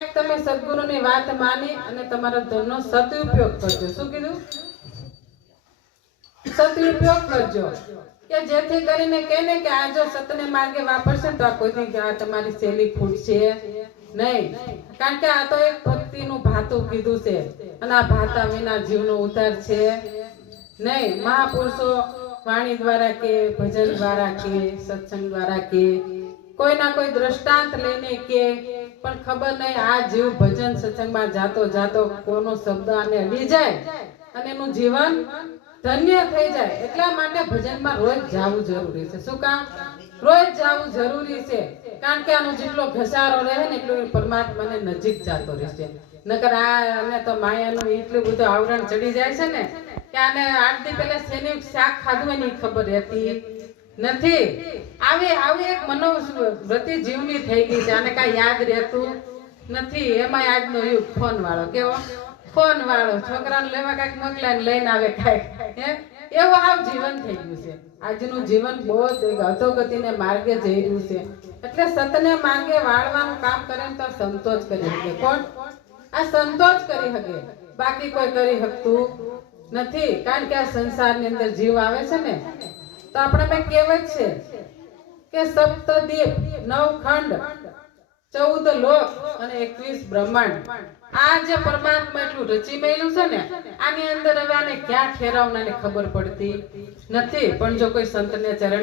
તમે સદગુરુની વાત માની અને તમારા ધનનો સદુપયોગ કરજો। શું કીધું? સદુપયોગ કરજો કે જેથી કરીને કહેને કે આ જો સતને માર્ગે વાપરશે તો આ કોઈ કે આ તમારી શૈલી ફૂટશે નહીં, કારણ કે આ તો એક ભક્તિનું ભાતું કીધું છે અને આ ભાતા વિના જીવનો ઉતાર છે નહીં। મહાપુરુષો વાણી દ્વારા કે ભજન દ્વારા કે સત્સંગ દ્વારા કે કોઈના કોઈ દ્રષ્ટાંત લઈને કે પણ ખબર નહીં આ જીવ ભજન સત્સંગમાં જાતો જાતો કોનો શબ્દ આને અડી જાય અને એનું જીવન ધન્ય થઈ જાય। એટલા માટે ભજનમાં રોજ જાવું જરૂરી છે। શું કામ? રોજ જાવું જરૂરી છે, કારણ કે આનો જેટલો ઘસારો રહે ને એટલો પરમાત્માને નજીક જતો રહેશે। નકર આને તો માયાનું એટલું બધું આવરણ ચડી જાય છે ને કે આને 8 દી પહેલા શેનું શાક ખાધું એની ખબર રહેતી નથી। આવી એક મનોવૃત્તિ જીવની થઈ ગઈ છે, આને કાંઈ યાદ રહેતું નથી। એમાં આજનો યુગ ફોન વાળો, કેવો ફોન વાળો, છોકરાને લેવા કાંઈક મોકલાને લઈને આવે કાંઈક, એવું આવ જીવન થઈ ગયું છે। આજનું જીવન બહુ અધોગતિને માર્ગે જઈ રહ્યું છે। એટલે સતને માર્ગે વાળવાનું કામ કરે ને તો સંતોષ કરી શકે। કોણ? આ સંતોષ કરી શકે, બાકી કોઈ કરી શકતું નથી। કારણ કે આ સંસારની અંદર જીવ આવે છે ને તો આપણે મેં કહેવત છે કે સપ્તદીપ 9 ખંડ 14 લોક અને 21 બ્રહ્માંડ, આ જે પરમાત્મા એટલું રચી મેલું છે ને આની અંદર હવે આને ક્યાં ઠેરાવનાને ખબર પડતી નથી। પણ જો કોઈ સંતને ચરણે